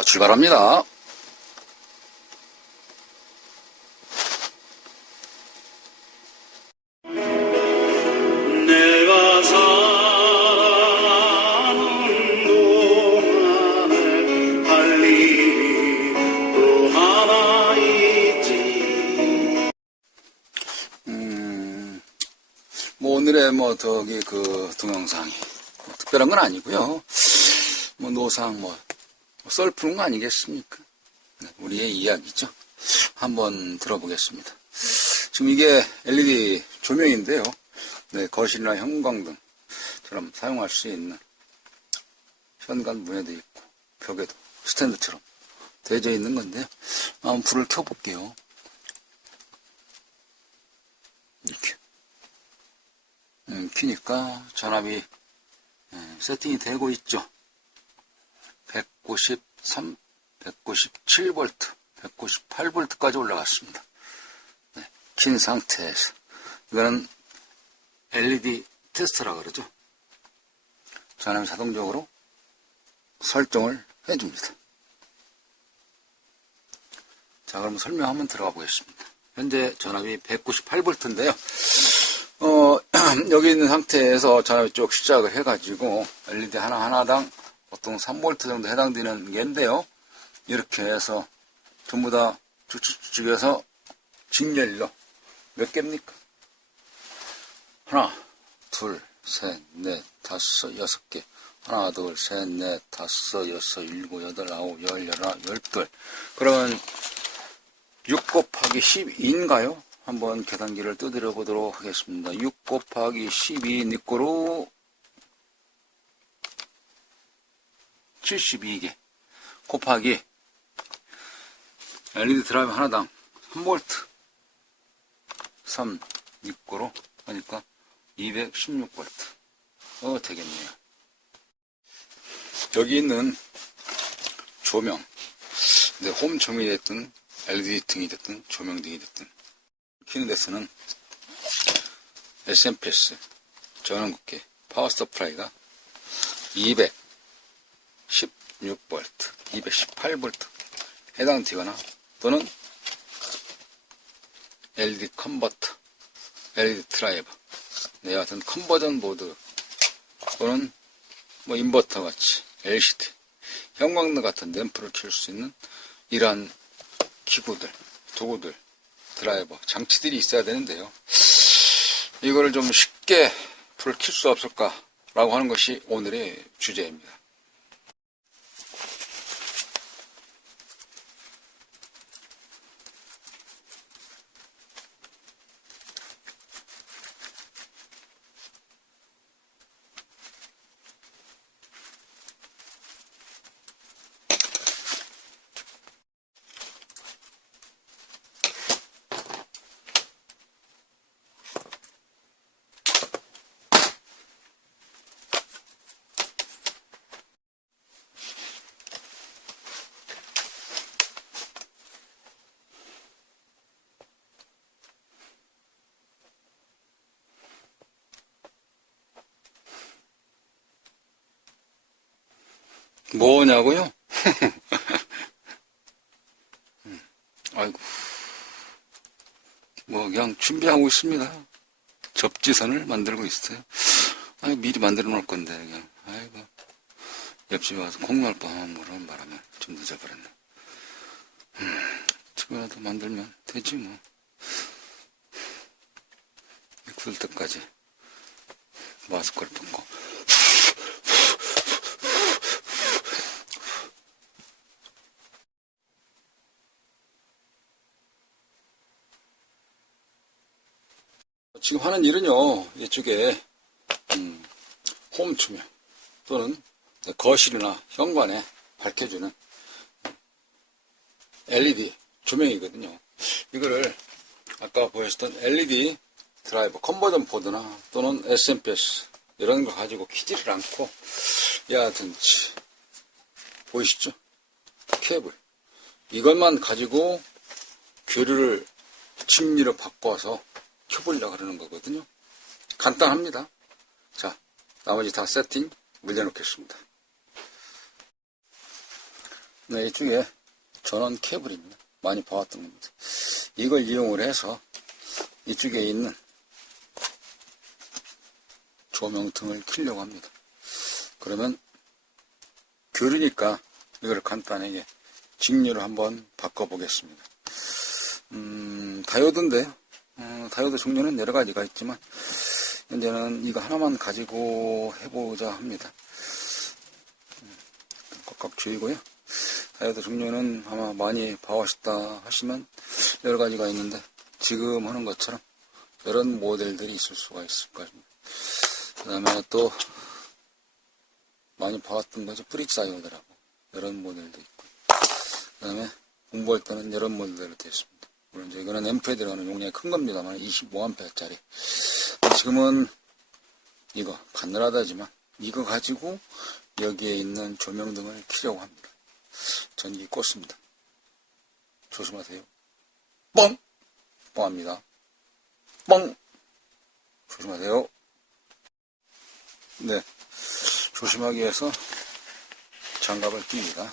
자, 출발합니다. 음, 뭐 오늘의 뭐 저기 그 동영상이 뭐 특별한 건 아니고요. 뭐 노상 뭐 썰 푸는 거 아니겠습니까? 네, 우리의 이야기죠. 한번 들어보겠습니다. 지금 이게 LED 조명인데요. 네, 거실이나 형광등처럼 사용할 수 있는 현관 문에도 있고 벽에도 스탠드처럼 되어 있는 건데요. 한번 불을 켜볼게요. 이렇게. 음, 키니까 전압이 예, 세팅이 되고 있죠. 193, 197V, 198V까지 올라갔습니다. 네, 킨 상태에서. 이거는 LED 테스트라 그러죠. 전압이 자동적으로 설정을 해줍니다. 자, 그럼 설명 한번 들어가 보겠습니다. 현재 전압이 198V인데요. 어, 여기 있는 상태에서 전압이 쭉 시작을 해가지고 LED 하나하나당 보통 3V 정도 해당되는 게인데요. 이렇게 해서 전부 다 쭉쭉쭉 해서 직렬로 몇 개입니까? 하나, 둘, 셋, 넷, 다섯, 여섯 개. 하나, 둘, 셋, 넷, 다섯, 여섯, 일곱, 여덟, 아홉, 열, 열하나, 열둘. 그러면 6 곱하기 12인가요? 한번 계산기를 두드려 보도록 하겠습니다. 6 곱하기 12 니꼬로 72개 곱하기 LED 드라이브 하나당 3V 3 니꼬로 하니까 216V 어 되겠네요. 여기 있는 조명 네, 홈 조명이 됐든 LED 등이 됐든 조명 등이 됐든 키는 데서는 SMPS 전원극계 파워 서프라이가 216V, 218V 해당되거나 또는 LED 컨버터, LED 드라이버 네, 여하튼 컨버전 보드 또는 뭐 인버터 같이 LCD 형광등 같은 램프를 켤 수 있는 이러한 기구들, 도구들, 드라이버, 장치들이 있어야 되는데요. 이거를 좀 쉽게 불을 켤 수 없을까라고 하는 것이 오늘의 주제입니다. 뭐냐고요? 음, 아이고. 뭐, 그냥 준비하고 있습니다. 접지선을 만들고 있어요. 아니, 미리 만들어 놓을 건데, 그냥. 아이고. 옆집에 와서 콩날 뻔한 바람에 좀 늦어버렸네. 음, 지금이라도 만들면 되지, 뭐. 굳을 때까지 마스크를 벗고. 지금 하는 일은요, 이쪽에, 음, 홈 조명 또는 거실이나 현관에 밝혀주는 LED 조명이거든요. 이거를 아까 보셨던 LED 드라이버 컨버전 보드나 또는 SMPS 이런 거 가지고 키지를 않고 야든지 보이시죠? 케이블 이것만 가지고 교류를 침리로 바꿔서 켜보려고 그러는 거거든요. 간단합니다. 자, 나머지 다 세팅 물려놓겠습니다. 네, 이쪽에 전원 케이블입니다. 많이 봐왔던 겁니다. 이걸 이용을 해서 이쪽에 있는 조명등을 켜려고 합니다. 그러면 교류니까 이걸 간단하게 직류를 한번 바꿔보겠습니다. 음, 다이오드인데요. 어, 다이오드 종류는 여러 가지가 있지만 현재는 이거 하나만 가지고 해보자 합니다. 음, 꽉꽉 조이고요. 다이오드 종류는 아마 많이 봐오셨다 하시면 여러 가지가 있는데 지금 하는 것처럼 이런 모델들이 있을 수가 있을 겁니다. 그 다음에 또 많이 봐왔던 거죠. 프릭스 다이오드라고 이런 모델도 있고 그 다음에 공부할 때는 이런 모델로 되어 있습니다. 물론 이제 이거는 앰프에 들어가는 용량이 큰 겁니다만 25A짜리 지금은 이거 가늘하다지만 이거 가지고 여기에 있는 조명등을 켜려고 합니다. 전기 꽂습니다. 조심하세요. 뻥! 뻥합니다. 뻥! 조심하세요. 네. 조심하기 위해서 장갑을 낍니다.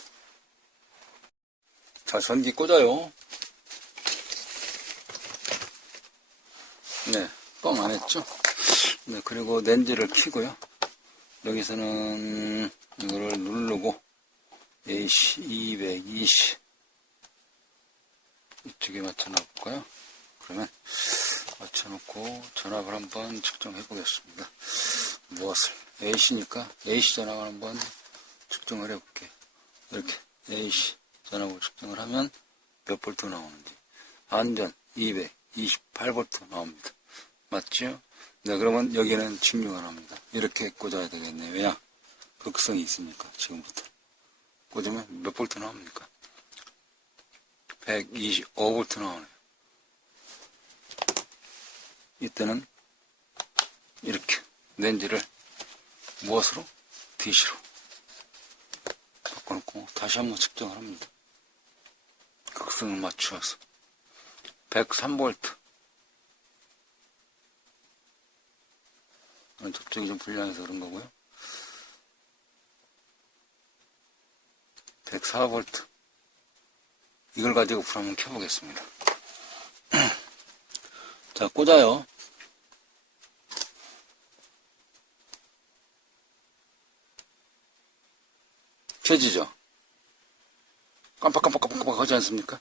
자, 전기 꽂아요. 네, 껌안 했죠? 네, 그리고 렌즈를 키고요. 여기서는 이거를 누르고 AC 220 이쪽에 맞춰 놓을까요? 그러면 맞춰 놓고 전압을 한번 측정해 보겠습니다. 무엇을? AC니까 AC 전압을 한번 측정을 해 볼게 이렇게 AC 전압을 측정을 하면 몇 볼트 나오는지 안전 200 28V 나옵니다. 맞죠? 네, 그러면 여기는 16을 합니다. 이렇게 꽂아야 되겠네요. 왜냐? 극성이 있으니까, 지금부터. 꽂으면 몇 볼트 나옵니까? 125V 나오네요. 이때는 이렇게 렌즈를 무엇으로? DC로 바꿔놓고 다시 한번 측정을 합니다. 극성을 맞추어서. 103볼트 접촉이 좀 불량해서 그런 거고요. 104V. 이걸 가지고 불 한번 켜보겠습니다. 자, 꽂아요. 켜지죠? 깜빡깜빡깜빡 하지 않습니까?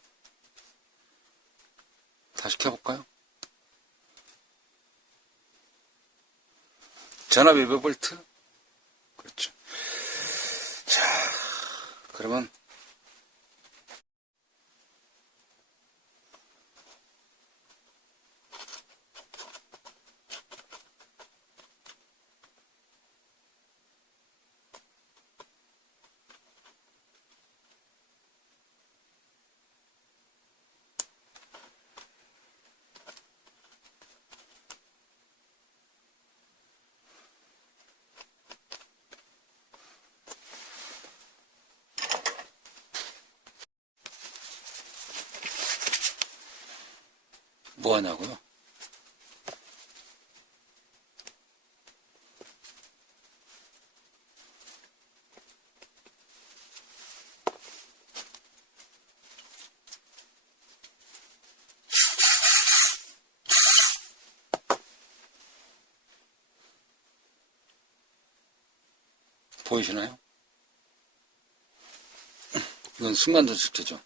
다시 켜볼까요? 전압이 몇 볼트? 그렇죠. 자, 그러면 뭐 하냐고요? 보이시나요? 이건 순간조축제죠.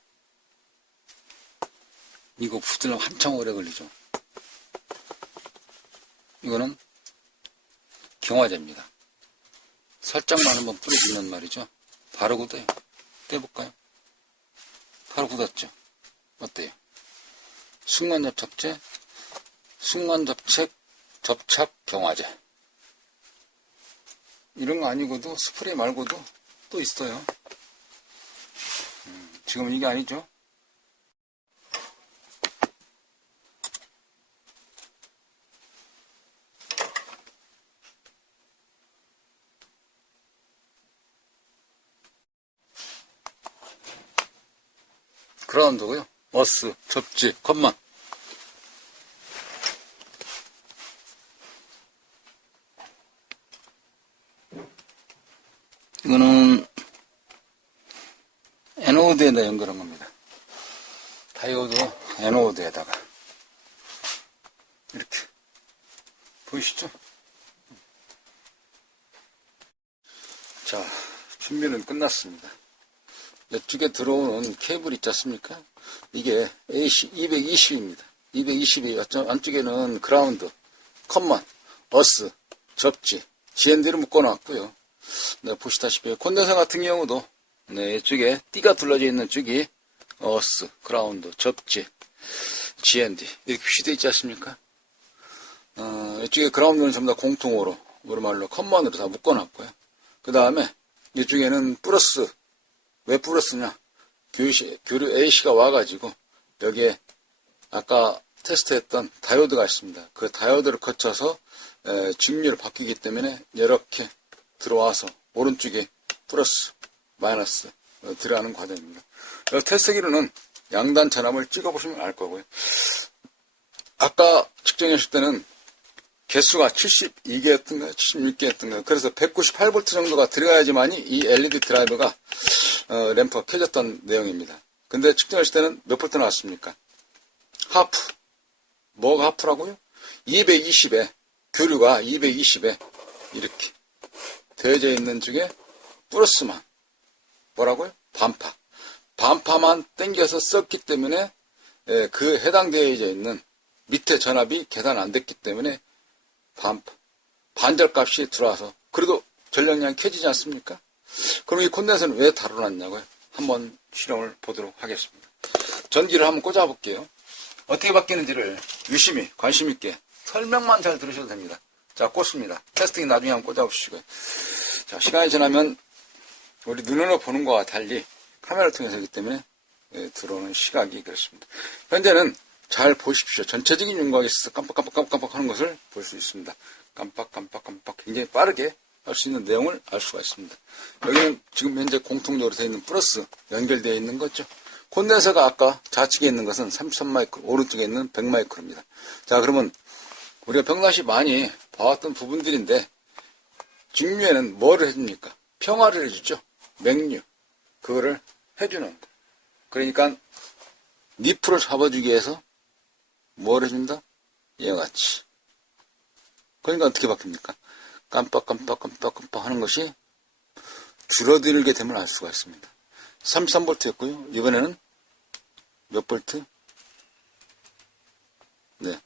이거 부들면 한참 오래 걸리죠. 이거는 경화제입니다. 살짝만 한번 뿌려주면 말이죠. 바로 굳어요. 떼볼까요? 바로 굳었죠. 어때요? 순간접착제, 순간접착, 접착 경화제. 이런 거 아니고도 스프레이 말고도 또 있어요. 음, 지금은 이게 아니죠. 그라운드고요. 어스, 접지, 컵만. 이거는 다이오드에다 연결한 겁니다. 다이오드 에노드에다가 이렇게 보이시죠? 자, 준비는 끝났습니다. 이쪽에 들어오는 케이블 있지 않습니까? 이게 AC 220입니다. 220이 안쪽에는 그라운드, 컴먼, 어스, 접지, GND를 묶어놨고요. 네, 보시다시피 콘덴서 같은 경우도 네, 이쪽에 띠가 둘러져 있는 쪽이 어스, 그라운드, 접지, GND 이렇게 표시되어 있지 않습니까? 어, 이쪽에 그라운드는 전부 다 공통으로 우리말로 컴먼으로 다 묶어놨고요. 그 다음에 이쪽에는 플러스 왜 플러스냐? 교류, 교류 A씨가 와가지고 여기에 아까 테스트했던 다이오드가 있습니다. 그 다이오드를 거쳐서 에, 직류를 바뀌기 때문에 이렇게 들어와서 오른쪽에 플러스, 마이너스 어, 들어가는 과정입니다. 이 테스트기로는 양단 전압을 찍어보시면 알 거고요. 아까 측정했을 때는 개수가 72개였던가요? 76개였던가요? 그래서 198V 정도가 들어가야지만이 이 LED 드라이버가 어, 램프가 켜졌던 내용입니다. 근데 측정했을 때는 몇 볼트 나왔습니까? 하프. 뭐가 하프라고요? 220에 교류가 220에 이렇게 되어져 있는 쪽에 플러스만 뭐라고요? 반파. 반파만 땡겨서 썼기 때문에 예, 그 해당되어져 있는 밑에 전압이 계산 안 됐기 때문에 반, 반절 값이 들어와서 그래도 전력량이 켜지지 않습니까? 그럼 이 콘덴서는 왜 다뤄놨냐고요? 한번 실험을 보도록 하겠습니다. 전기를 한번 꽂아볼게요. 어떻게 바뀌는지를 유심히 관심 있게 설명만 잘 들으셔도 됩니다. 자, 꽂습니다. 테스팅 나중에 한번 꽂아보시고요. 자, 시간이 지나면 우리 눈으로 보는 거와 달리 카메라를 통해서이기 때문에 예, 들어오는 시각이 그렇습니다. 현재는 잘 보십시오. 전체적인 윤곽이 있어서 깜빡깜빡깜빡 하는 것을 볼 수 있습니다. 깜빡깜빡깜빡 굉장히 빠르게 할 수 있는 내용을 알 수가 있습니다. 여기는 지금 현재 공통적으로 되어 있는 플러스 연결되어 있는 거죠. 콘덴서가 아까 좌측에 있는 것은 33마이크로, 오른쪽에 있는 100마이크로입니다. 자, 그러면 우리가 평상시 많이 봐왔던 부분들인데 직류에는 뭐를 해줍니까? 평화를 해주죠. 맹류. 그거를 해주는 거. 그러니까 니프를 잡아주기 위해서 뭘 해준다? 이와 같이. 그러니까 어떻게 바뀝니까? 깜빡깜빡 깜빡 깜빡 하는 것이 줄어들게 되면 알 수가 있습니다. 33볼트였고요. 이번에는 몇 볼트? 네.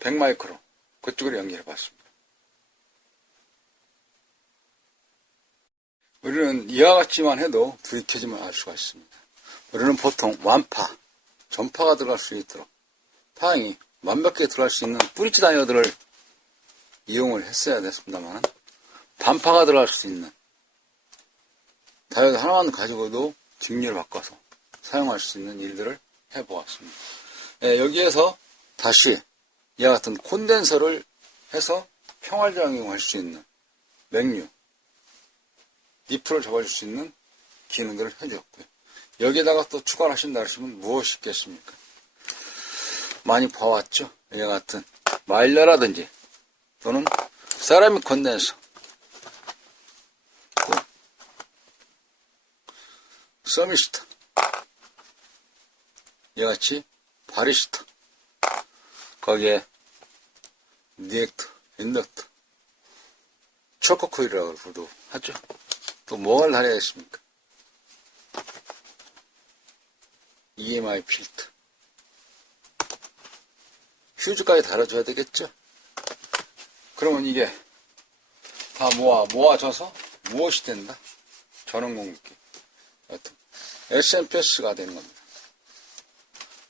100마이크로 그쪽으로 연결해 봤습니다. 우리는 이와 같지만 해도 켜지면 알 수가 있습니다. 우리는 보통 완파, 전파가 들어갈 수 있도록 다행히 완벽하게 들어갈 수 있는 뿌리치 다이어드를 이용을 했어야 됐습니다만 반파가 들어갈 수 있는 다이어드 하나만 가지고도 직류를 바꿔서 사용할 수 있는 일들을 해보았습니다. 예, 여기에서 다시 이와 같은 콘덴서를 해서 평활작용할 수 있는 맥류, 니프를 잡아줄 수 있는 기능들을 해드렸고요. 여기에다가 또 추가를 하신다 하시면 무엇이 있겠습니까? 많이 봐왔죠? 이와 같은 마일러라든지 또는 세라믹 컨덴서 또 서미스터 이와 같이 바리스터 거기에 니액터, 인덕터 초코코일이라고도 하죠. 또뭘 달아야겠습니까? EMI 필터. 휴즈까지 달아줘야 되겠죠? 그러면 이게 다 모아, 모아져서 무엇이 된다? 전원 공급기. 여튼, SMPS가 되는 겁니다.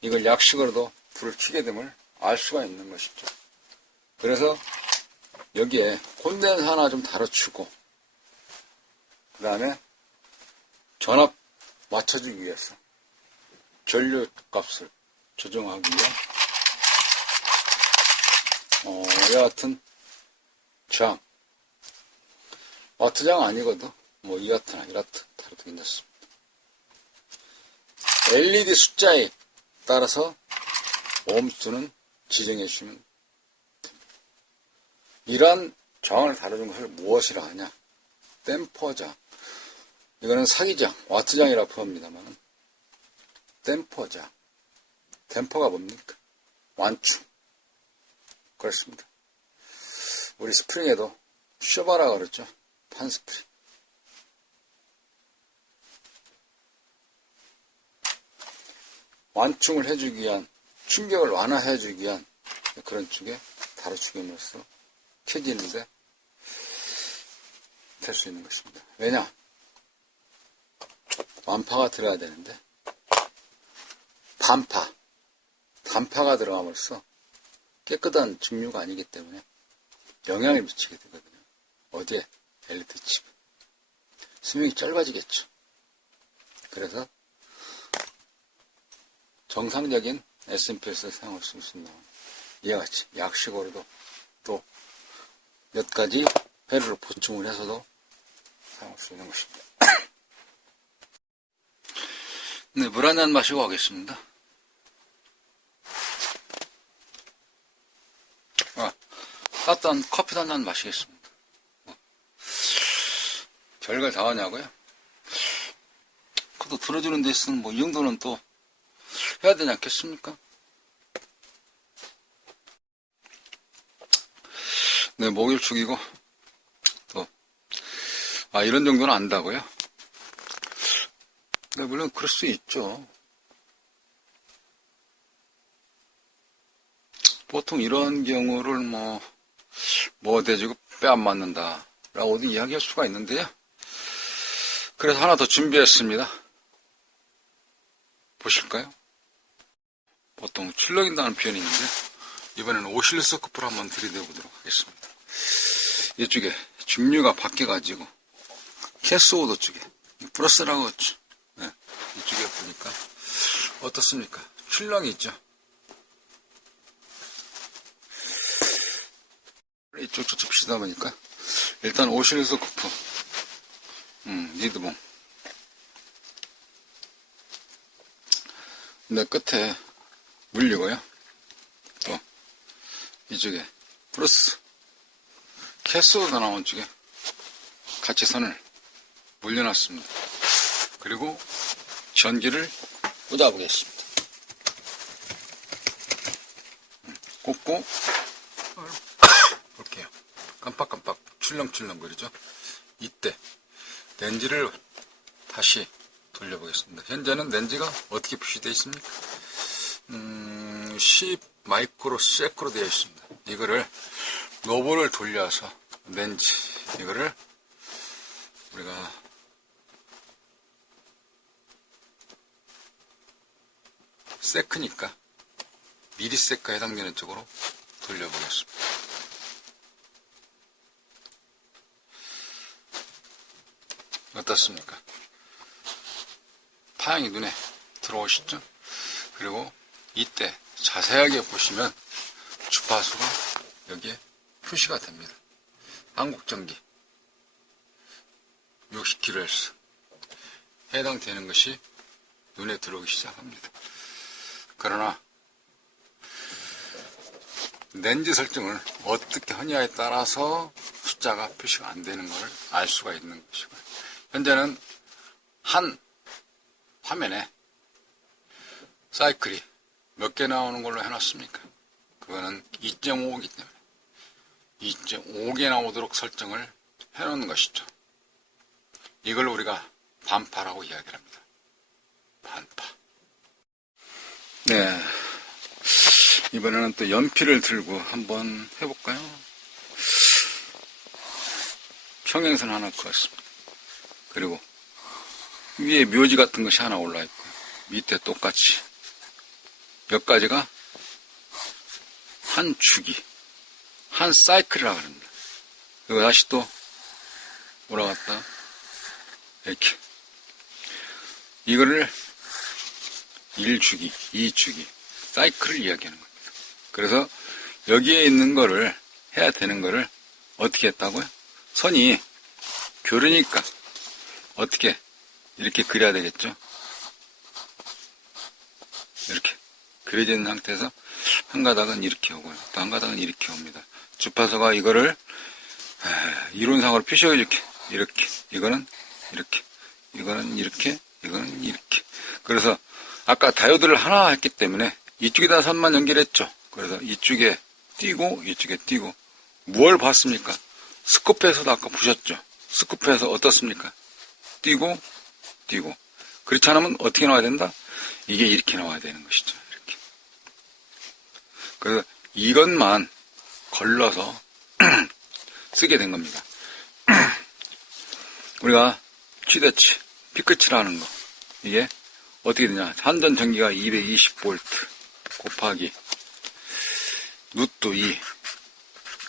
이걸 약식으로도 불을 켜게 됨을 알 수가 있는 것이죠. 그래서 여기에 콘덴서 하나 좀 달아주고, 그 다음에 전압 맞춰주기 위해서 전류 값을 조정하기 위한 어, 여하튼 장 와트장 아니거든. 뭐 이하트나 이라트 다르도 괜찮습니다. LED 숫자에 따라서 옴수는 지정해 주시면 됩니다. 이러한 저항을 다뤄준 것을 무엇이라 하냐? 댐퍼장 이거는 사기장, 와트장이라 부릅니다만 댐퍼장. 댐퍼가 뭡니까? 완충. 그렇습니다. 우리 스프링에도 쇼바라 그러죠. 판 스프링. 완충을 해주기 위한, 충격을 완화해주기 위한 그런 쪽에 다뤄주기으로써 켜지는데 될 수 있는 것입니다. 왜냐? 완파가 들어야 되는데, 반파, 단파가 들어감으로써 깨끗한 증류가 아니기 때문에 영향을 미치게 되거든요. 어디에? 엘리트 칩. 수명이 짧아지겠죠. 그래서 정상적인 S&P에서 사용할 수 있습니다. 이와 같이 약식으로도 또 몇 가지 회로를 보충을 해서도 사용할 수 있는 것입니다. 네, 물 한 잔 마시고 가겠습니다. 아, 따뜻한 커피도 한잔 마시겠습니다. 어. 별걸 다 하냐고요? 그래도 들어주는 데 있으면 뭐 이 정도는 또 해야 되지 않겠습니까? 네, 목요일 축이고, 또, 아, 이런 정도는 안다고요? 네, 물론 그럴 수 있죠. 보통 이런 경우를 뭐, 뭐 대지고 뼈 안 맞는다. 라고도 이야기할 수가 있는데요. 그래서 하나 더 준비했습니다. 보실까요? 보통 출렁인다는 표현이 있는데, 이번에는 오실로스코프를 한번 들이대보도록 하겠습니다. 이쪽에 중류가 바뀌어가지고, 캐스오더 쪽에, 플러스라고 이쪽에 보니까, 어떻습니까? 출렁이 있죠? 이쪽 저쪽 치다 보니까. 일단 오실에서 쿠프. 음, 리드봉. 내 끝에 물리고요? 또. 이쪽에. 플러스. 캐스오도 나온 쪽에. 같이 선을 물려놨습니다. 그리고 전기를 꽂아 보겠습니다 음, 꽂고 볼게요. 깜빡깜빡 출렁출렁 거리죠. 이때 렌즈를 다시 돌려보겠습니다. 현재는 렌즈가 어떻게 표시되어 있습니까? 음, 10 마이크로 세크로 되어 있습니다. 이거를 노브를 돌려서 렌즈 이거를 우리가 세크니까 미리 세크에 해당되는 쪽으로 돌려보겠습니다. 어떻습니까? 파양이 눈에 들어오시죠? 그리고 이때 자세하게 보시면 주파수가 여기에 표시가 됩니다. 한국전기 60kHz 해당되는 것이 눈에 들어오기 시작합니다. 그러나 렌즈 설정을 어떻게 하냐에 따라서 숫자가 표시가 안 되는 것을 알 수가 있는 것이고요. 현재는 한 화면에 사이클이 몇 개 나오는 걸로 해놨습니까? 그거는 2.5이기 때문에 2.5개 나오도록 설정을 해놓는 것이죠. 이걸 우리가 반파라고 이야기를 합니다. 반파. 네. 이번에는 또 연필을 들고 한번 해볼까요? 평행선 하나 그었습니다. 그리고 위에 묘지 같은 것이 하나 올라 있고 밑에 똑같이 몇 가지가 한 주기, 한 사이클이라고 합니다. 그리고 다시 또 올라갔다 이렇게 이거를 1주기, 2주기 사이클을 이야기하는 겁니다. 그래서 여기에 있는 거를 해야 되는 거를 어떻게 했다고요? 선이 교르니까 어떻게 이렇게 그려야 되겠죠? 이렇게 있는 상태에서 한 가닥은 이렇게 오고요. 또 한 가닥은 이렇게 옵니다. 주파수가 이거를 이론상으로 표시해 줄게. 이렇게 이거는 이렇게 이거는 이렇게, 이거는 이렇게. 그래서 아까 다이오드를 하나 했기 때문에 이쪽에다 선만 연결했죠. 그래서 이쪽에 띄고 이쪽에 띄고 무얼 봤습니까? 스코프에서도 아까 보셨죠. 스코프에서 어떻습니까? 띄고 띄고 그렇지 않으면 어떻게 나와야 된다? 이게 이렇게 나와야 되는 것이죠. 이렇게. 그래서 이것만 걸러서 쓰게 된 겁니다. 우리가 취대치, 피크치라는 거 이게 어떻게 되냐? 한전 전기가 220V 곱하기 누트 2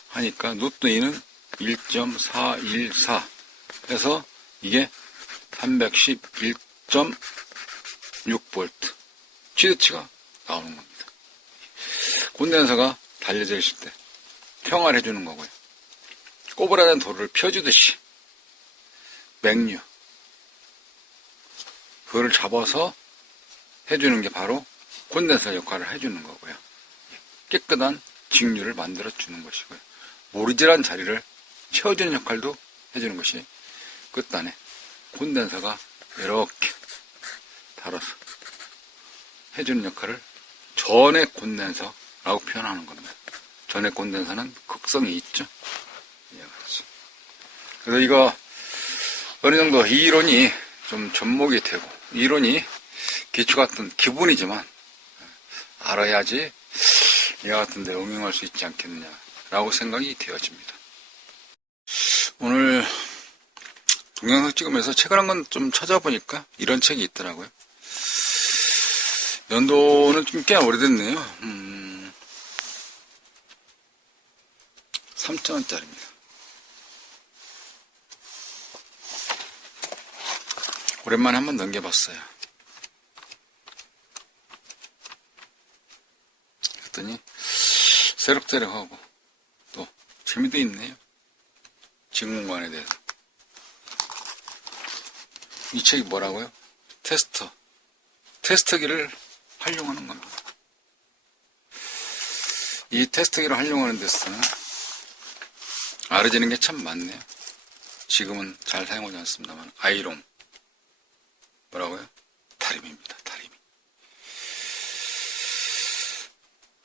하니까 누트 2는 1.414 해서 이게 311.6V 취대치가 나오는 겁니다. 콘덴서가 달려져 있을 때 평화를 해주는 거고요. 꼬부라진 돌을 펴주듯이 맥류 그거를 잡아서 해주는 게 바로 콘덴서 역할을 해주는 거고요. 깨끗한 직류를 만들어 주는 것이고요. 모리질한 자리를 채워주는 역할도 해주는 것이 끝단에 콘덴서가 이렇게 달아서 해주는 역할을 전액 콘덴서라고 표현하는 겁니다. 전액 콘덴서는 극성이 있죠. 예, 그렇지. 그래서 이거 어느 정도 이 이론이 좀 접목이 되고 이 이론이 기초 같은 기분이지만 알아야지 이와 같은 데 응용할 수 있지 않겠느냐라고 생각이 되어집니다. 오늘 동영상 찍으면서 책을 한 권 좀 찾아보니까 이런 책이 있더라고요. 연도는 좀 꽤 오래됐네요. 음, 3,000원짜리입니다. 오랜만에 한번 넘겨봤어요. 그랬더니 새록새록하고 또 재미도 있네요. 직문관에 대해서. 이 책이 뭐라고요? 테스터. 테스터기를 활용하는 겁니다. 이 테스터기를 활용하는 데서는 알아지는 게 참 많네요. 지금은 잘 사용하지 않습니다만 아이롱 뭐라고요? 다림입니다. 다림이.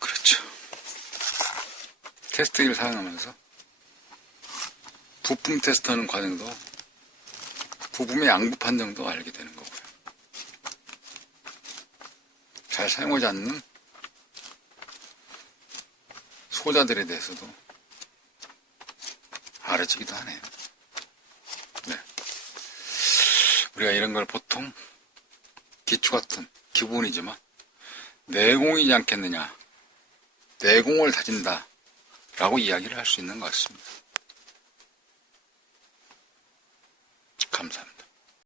그렇죠. 테스트기를 사용하면서 부품 테스트하는 과정도 부품의 양부 판정도 알게 되는 거고요. 잘 사용하지 않는 소자들에 대해서도 알아지기도 하네요. 네. 우리가 이런 걸 보통 기초 같은 기본이지만 내공이지 않겠느냐. 내공을 다진다. 라고 이야기를 할 수 있는 것 같습니다.